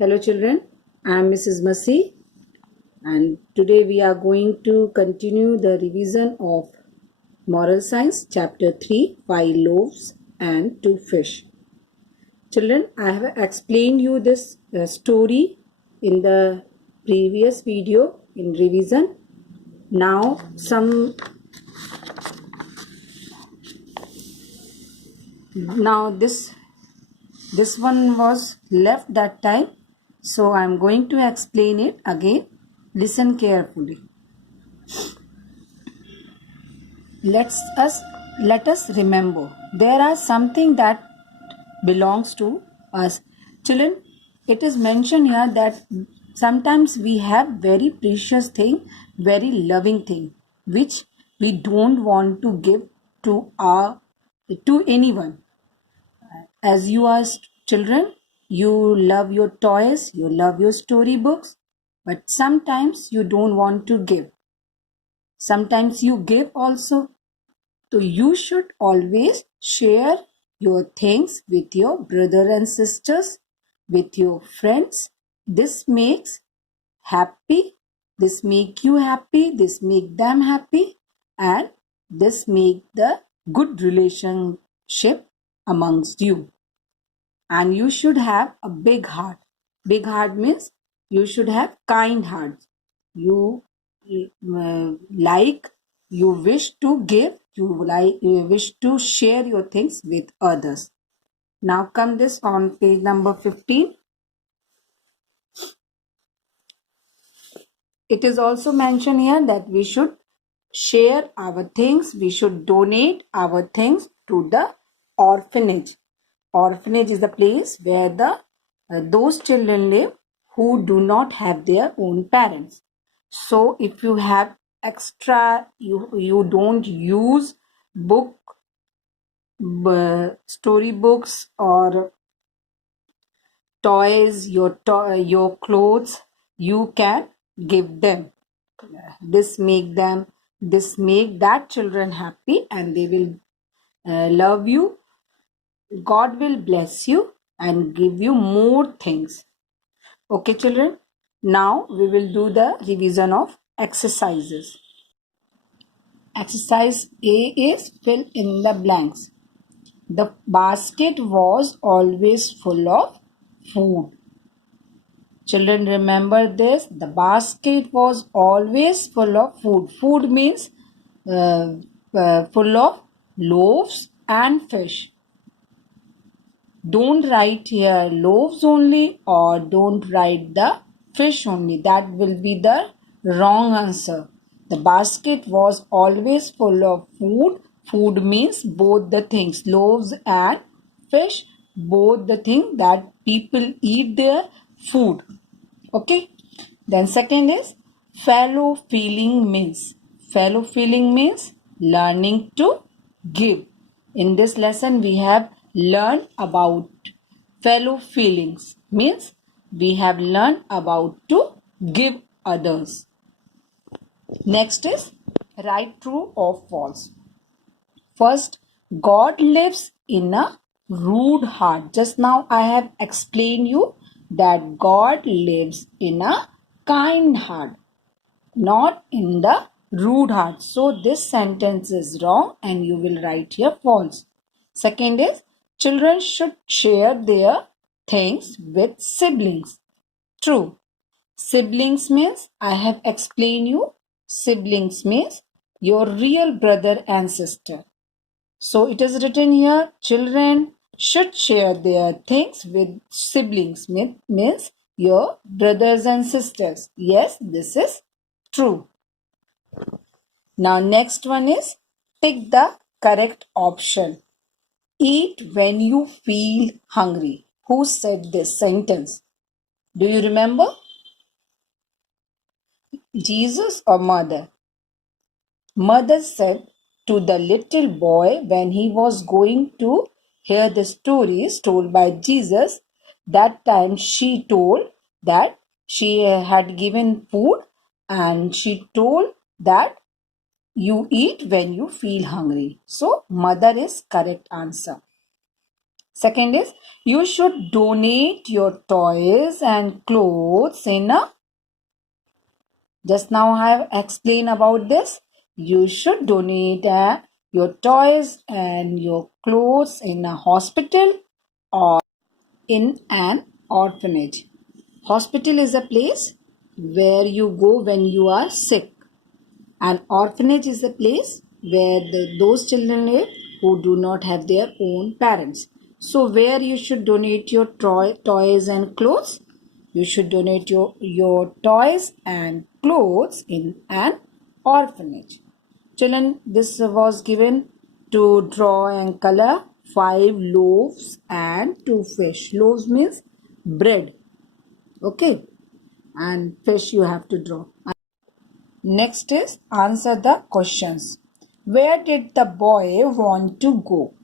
Hello children, I am Mrs. Masi and today we are going to continue the revision of Moral Science chapter 3, 5 loaves and 2 fish. Children, I have explained you this story in the previous video in revision. Now this one was left that time, so I am going to explain it again. Listen carefully. Let us remember there are something that belongs to us. Children, it is mentioned here that sometimes we have very precious thing, very loving thing, which we don't want to give to anyone. As you are children, you love your toys, you love your storybooks, but sometimes you don't want to give. Sometimes you give also. So you should always share your things with your brother and sisters, with your friends. This makes happy. This make you happy. This make them happy, and this make the good relationship amongst you. And you should have a big heart. Big heart means you should have kind heart. You you wish to give, you wish to share your things with others. Now come this on page number 15. It is also mentioned here that we should share our things, we should donate our things to the orphanage. Orphanage is the place where those children live who do not have their own parents. So if you have extra, you don't use storybooks or toys, your clothes, you can give them. This make that children happy, and they will love you. God will bless you and give you more things. Okay, children. Now we will do the revision of exercises. Exercise A is fill in the blanks. The basket was always full of food. Children, remember this. The basket was always full of food. Food means full of loaves and fish. Don't write here loaves only, or don't write the fish only. That will be the wrong answer. The basket was always full of food. Food means both the things, loaves and fish, both the thing that people eat their food. Okay. Then second is fellow feeling means. Fellow feeling means learning to give. In this lesson we have learned about fellow feelings, means we have learned about to give others. Next is write true or false. First, God lives in a rude heart. Just now I have explained you that God lives in a kind heart, not in the rude heart. So this sentence is wrong and you will write here false. Second is children should share their things with siblings. True. Siblings means, I have explained you, siblings means your real brother and sister. So it is written here, children should share their things with siblings, means your brothers and sisters. Yes, this is true. Now next one is pick the correct option. Eat when you feel hungry. Who said this sentence? Do you remember? Jesus or mother? Mother said to the little boy when he was going to hear the stories told by Jesus. That time she told that she had given food, and she told that you eat when you feel hungry. So mother is correct answer. Second is, you should donate your toys and clothes in a, just now I have explained about this. You should donate your toys and your clothes in a hospital or in an orphanage. Hospital is a place where you go when you are sick. An orphanage is a place where those children live who do not have their own parents. So, where you should donate your toys and clothes? You should donate your toys and clothes in an orphanage. Children, this was given to draw and color 5 loaves and 2 fish. Loaves means bread. Okay. And fish you have to draw. Next is answer the questions. Where did the boy want to go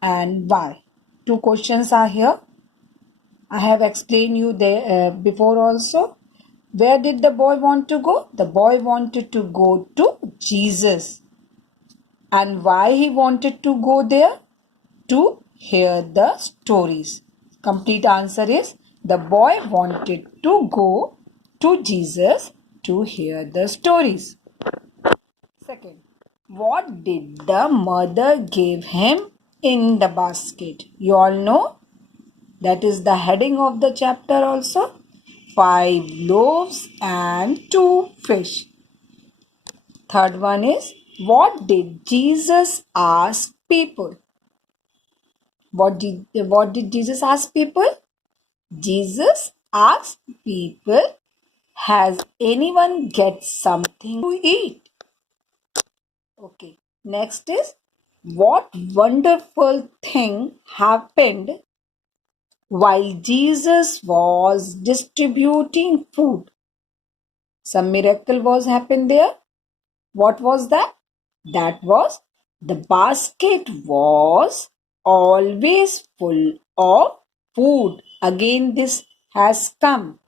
and why? 2 questions are here. I have explained you there before also. Where did the boy want to go? The boy wanted to go to Jesus. And why he wanted to go there? To hear the stories. Complete answer is the boy wanted to go to Jesus to hear the stories. Second, what did the mother give him in the basket? You all know that is the heading of the chapter also. 5 loaves and 2 fish. Third one is, what did Jesus ask people? What did Jesus ask people? Jesus asked people, has anyone get something to eat? Okay. Next is, what wonderful thing happened while Jesus was distributing food? Some miracle was happened there. What was that? That was the basket was always full of food. Again, this has come.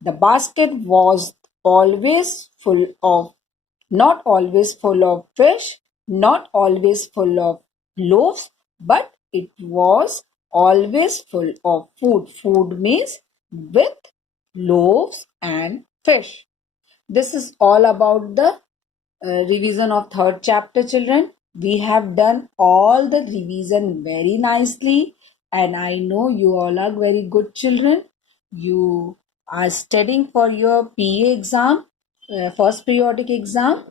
The basket was always full of, not always full of fish, not always full of loaves, but it was always full of food. Food means with loaves and fish. This is all about the revision of third chapter, children. We have done all the revision very nicely, and I know you all are very good children. You are studying for your PA exam, first periodic exam.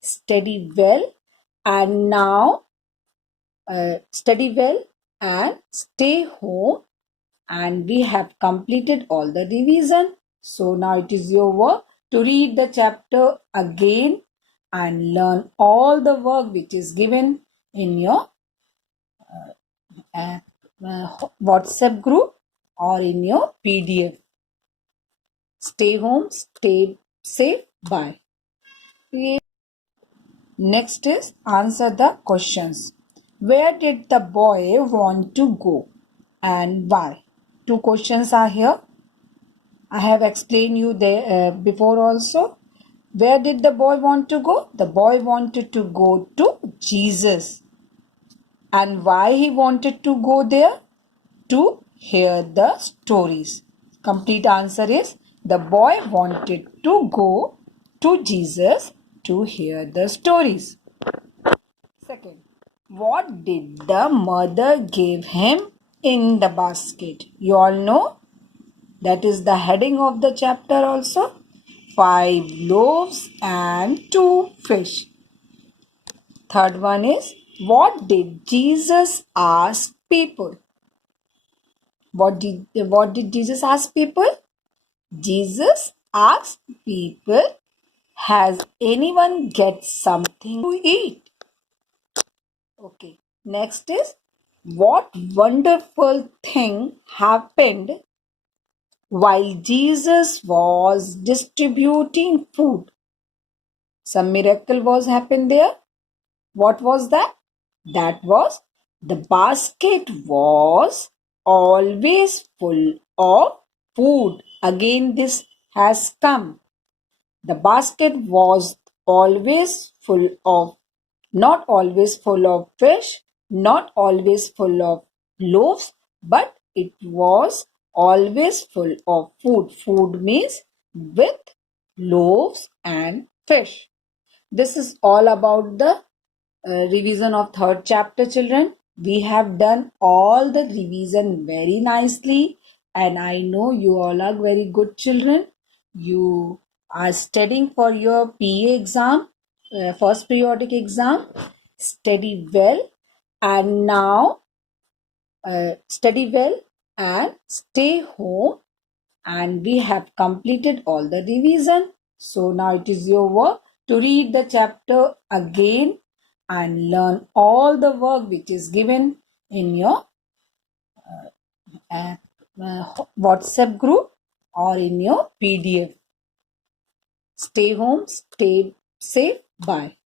Study well, and now study well and stay home. And we have completed all the revision. So now it is your work to read the chapter again and learn all the work which is given in your uh, WhatsApp group or in your PDF. Stay home, stay safe. Bye. Next is answer the questions. Where did the boy want to go and why? 2 questions are here. I have explained you there before also. Where did the boy want to go? The boy wanted to go to Jesus. And why he wanted to go there? To hear the stories. Complete answer is the boy wanted to go to Jesus to hear the stories. Second, what did the mother give him in the basket? You all know that is the heading of the chapter also. 5 loaves and 2 fish. Third one is, what did Jesus ask people? What did Jesus ask people? Jesus asked people, has anyone get something to eat? Okay. Next is, what wonderful thing happened while Jesus was distributing food? Some miracle was happened there. What was that? That was the basket was always full of food. Again, this has come. The basket was always full of, not always full of fish, not always full of loaves, but it was always full of food. Food means with loaves and fish. This is all about the revision of third chapter, children. We have done all the revision very nicely, and I know you all are very good children. You are studying for your PA exam, first periodic exam. Study well, and now study well and stay home, and we have completed all the revision. So now it is your work to read the chapter again and learn all the work which is given in your uh, WhatsApp group or in your PDF. Stay home, stay safe. Bye.